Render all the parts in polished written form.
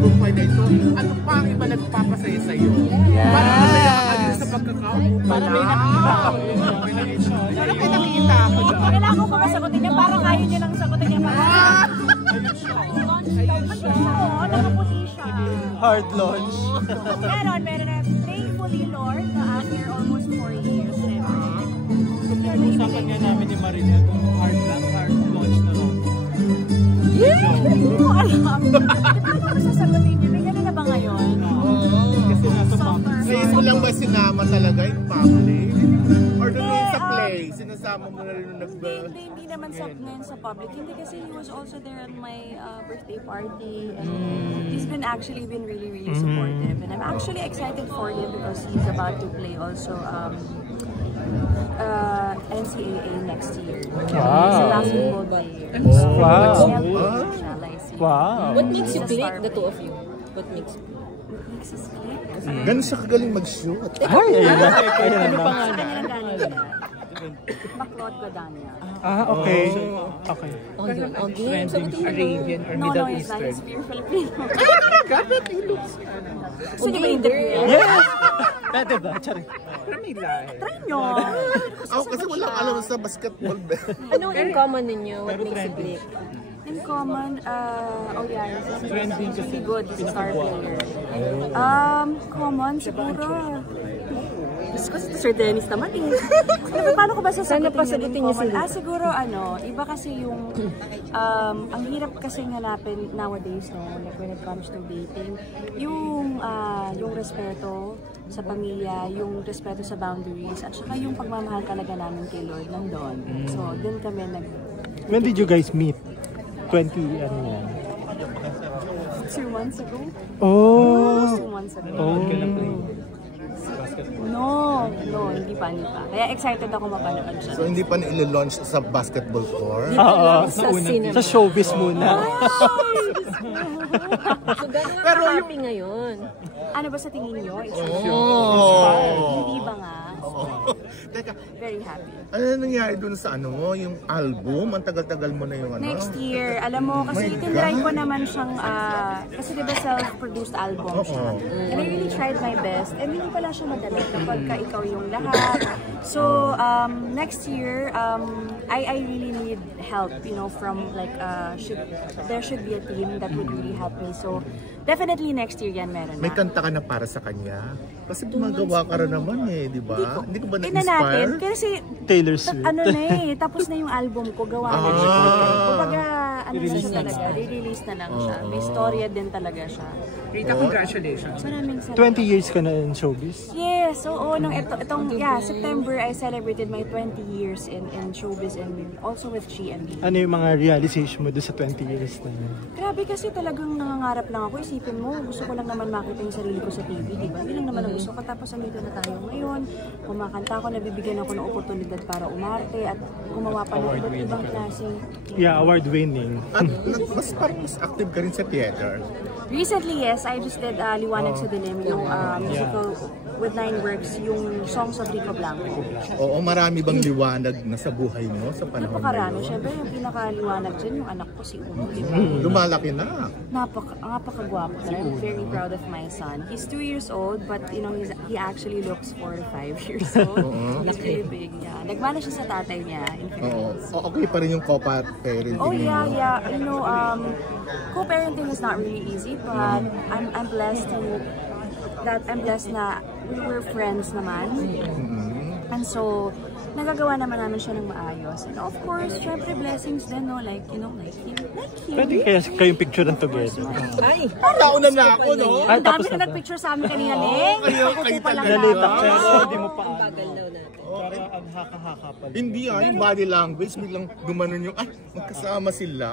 tagumpay na ito, ano pa ang iba nagpapasaya sa'yo? Parang masaya ka din sa pagkakaupo. Parang may nakikita ako. Parang may nakikita ako dyan. Kailangan ko pa masagutin niya, parang ayaw niya lang sagutin niya. Ayun siya. Nakaputi siya. Hard launch. Meron na Thankfully Lord after almost 4 years. So, pinag-usapan nga namin ni Marina kung hard launch na lang. Hindi ko alam. Paano ko sasagutin niya? May gano'n na ba ngayon? Kasi nasa public. Ngayon mo lang ba sinama talaga in public? Or doon sa play, sinasama mo na rin nung Hindi naman ngayon sa public. Hindi kasi he was also there at my birthday party. And he's been really, really supportive. And I'm actually excited for him because he's about to play also NCAA next year. Wow. It's a basketball player. Wow. What makes you click, the two of you? What makes you click? Ganun siya kagaling mag-shoot. Ayun na. Ano pa nga na? Baklot Gadania. Okay. Okay. Okay. Arabian or No, Middle it's not. Eastern. It's pure Filipino. Kapit, he looks. Gusto niyo ba interview? Yes! Pwede ba? Charing. Try nyo. Ako kasi wala alam sa basketball. Anong in common ninyo? What makes you click? In common, Trending kasi. really good. He's a star player. Common, siguro. Diyos ko, si Sir Dennis naman eh. Paano ko ba sasagutin niya yung common? Siguro iba kasi yung, ang hirap kasi hanapin nowadays, no, like when it comes to dating, yung respeto sa pamilya, yung respeto sa boundaries, at saka yung pagmamahal talaga namin kay Lord nandun. So, dun kami When did you guys meet? 20, ano yan? 2 months ago? Oh! 2 months ago. Oh. No, hindi pa. Kaya excited ako mapanood siya. So hindi pa na-launch sa basketball court? Oo, sa showbiz muna. So, gano'n pero happy ngayon? Ano ba sa tingin niyo? Hindi ba nga? Teka, Very happy. ano nangyari dun sa yung album? Ang tagal-tagal mo na yung Next year, alam mo, kasi tinry ko naman siyang, kasi diba self-produced album siya. And I really tried my best. And hindi pala siya madali kapag ikaw yung lahat. So, next year, I really need help, from like, there should be a team that would really help me. So, definitely next year yan meron na. May kanta ka na para sa kanya? Kasi gumagawa ka rin naman di ba? Hindi ko ba na-inspire? Kasi Taylor Swift. Tapos na yung album ko, gawa na siya. Kumbaga, re-release na lang siya. May storya din talaga siya. Rita, congratulations. Maraming salamat. 20 years ka na in showbiz? Yes, oo. September, I celebrated my 20 years in showbiz and also with GMB. Ano yung mga realization mo doon sa 20 years na yun? Grabe kasi talagang nangangarap lang ako. Isipin mo, gusto ko lang naman makita yung sarili ko sa TV, di ba? Yun lang naman ang gusto ko. Tapos andito na tayo ngayon. Kumakanta ako, nabibigyan ako ng oportunidad para umarte at gumawa pa ng iba't ibang klaseng. Yeah, award-winning. At mas active ka rin sa theater. Recently, yes. I just did Liwanag sa Dilim, yung musical with 9 works, yung songs of Rico Blanco. Oo, marami bang liwanag na sa buhay mo sa panahon Napakarami. ngayon? Siyempre, yung pinakaliwanag dyan, yung anak ko si Uno, di ba? Lumalaki na. Napakagwapo na. I'm very proud of my son. He's 2 years old, but he actually looks 4 to 5 years old. He's really big, yeah. Nagmana siya sa tatay niya in Philippines. Okay pa rin yung co-parenting Oh yeah, mo. yeah. Co-parenting is not really easy, but I'm blessed na we were friends naman. And so, nagagawa naman namin siya ng maayos. And of course, syempre blessings din, no? Like him. Pwede kaya kayong picturean together? Ay! Nauna na ako, no? Ang dami na nagpicture sa amin kanina, Ning. Kayo talaga. Nalita ko yan, so hindi mo pa Bagal daw natin. Para ang haka-haka pala. Hindi yung body language, biglang gumanon yung, magkasama sila.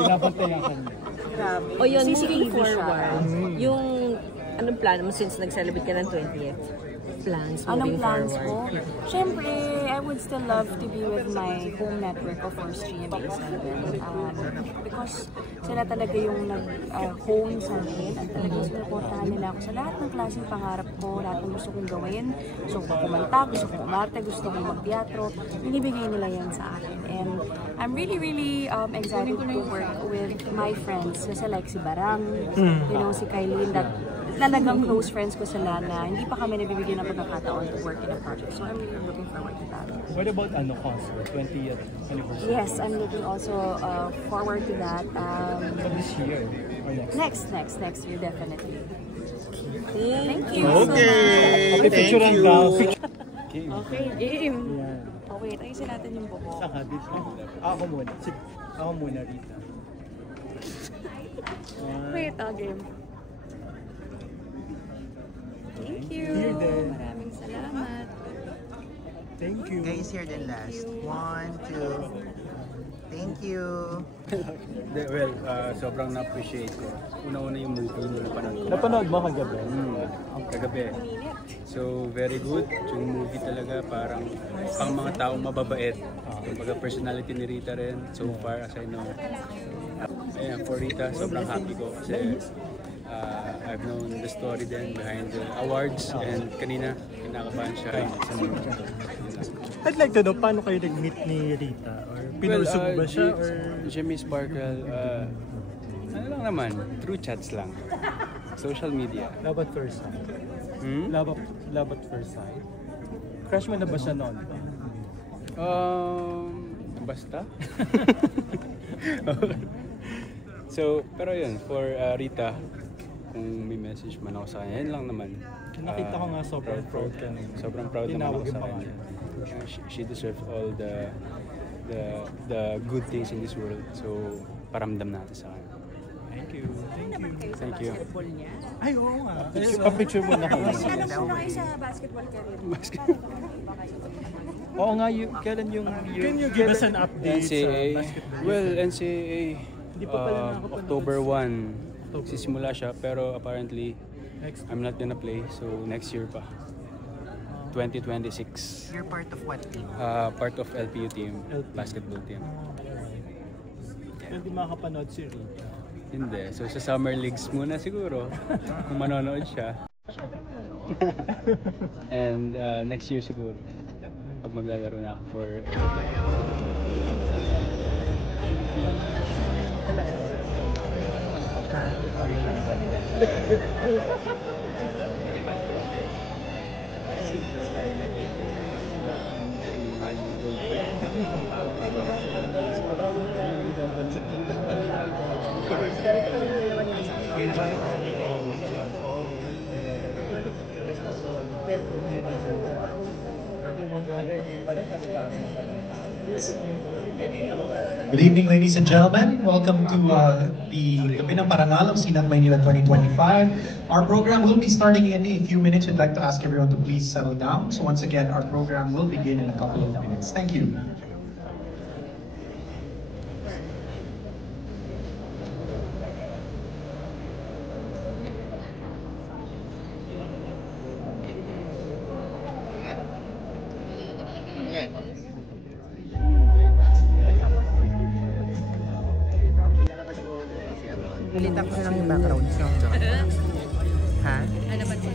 Pinabantayakan mo. Grabe. O yun, moving CCTV siya. forward, yung anong plano mo since nag-celebrate ka ng 20th? plans Anong moving plans forward? ko? Siyempre, I would still love to be with my home network, of course, GMA7. Because sila talaga yung nag-hone sa akin at talagang sinuportahan nila ako sa lahat ng klaseng pangarap ko, lahat ng gusto kong gawin. Gusto ko kumanta, gusto ko umarte, gusto ko magteatro. Binibigay nila yan sa akin. And I'm really, really excited to work with my friends. Kasi like si Barang, you know, si Kylene, that talagang close friends ko sila na hindi pa kami nabibigyan ng pagkakataon to work in a project. So I'm really looking forward to that. What about concert? 20th anniversary? Yes, I'm looking also forward to that. This year or next? Next year, definitely. Thank you so much. Okay, thank Picture you. Okay, game. Yeah. Oh, wait, ayusin natin yung buko. Saka dito. Ako muna. Sige. Ako muna, Rita. Wait, game. Thank you. Here din. Maraming salamat. Thank you. Guys, here the last. 1, 2. Thank you. Well, sobrang na-appreciate ko. Una-una yung movie na napanood ko. Napanood mo kagabi? Kagabi. So, very good. Yung movie talaga parang pang mga taong mababait. Kumbaga personality ni Rita rin so far as I know. Ayan, for Rita, sobrang happy ko kasi I've known the story then behind the awards and kanina kinakabahan siya sa movie. I'd like to know, paano kayo nag-meet ni Rita? Or pinusog ba siya? Or Jimmy Sparkle, ano lang naman, through chats lang. Social media. love at first sight? Love at first sight? Crush mo na ba siya noon? Basta. So, pero yun, for Rita, kung may message man ako sa kanya, yun lang naman. Nakita ko nga sobrang proud ka nun. Sobrang proud naman Tinawag ako yung sa kanya. She deserves all the good things in this world. So, paramdam natin sa kanya. Thank you. Thank you. Thank you. Basketball niya. Ay, oo nga. Pa-picture mo na kami. Ano muna kayo sa basketball career? Oo nga, kailan yung... Can you give us an update sa NCAA? basketball? Well, NCAA, Hindi pa pala nakakapanood. October 1, sisimula siya. Pero apparently, Next. I'm not gonna play. So, next year pa. 2026. You're part of what team? Part of LPU team, basketball team. Hindi makakapanood si Rita. Hindi. So, sa Summer Leagues muna siguro. Kung manonood siya. And next year siguro. Pag maglalaro na ako for... Good evening, ladies and gentlemen. Welcome to the Gabi ng Parangal of Sinat Maynila 2025. Our program will be starting in a few minutes. We'd like to ask everyone to please settle down. So once again, our program will begin in a couple of minutes. Thank you. Ulit ako na lang yung background song. Ha? Ano ba ito?